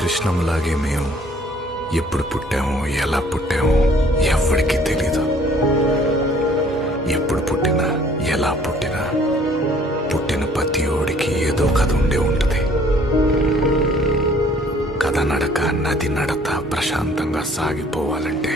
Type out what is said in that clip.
కృష్ణమ్మలాగే మేము ఎప్పుడు పుట్టామో ఎలా పుట్టామో ఎవరికీ తెలీదు. ఎప్పుడు పుట్టినా ఎలా పుట్టినా పుట్టిన ప్రతి ఓడికి ఏదో కథ ఉండే ఉంటది. కథ నడక నది నడత ప్రశాంతంగా సాగిపోవాలంటే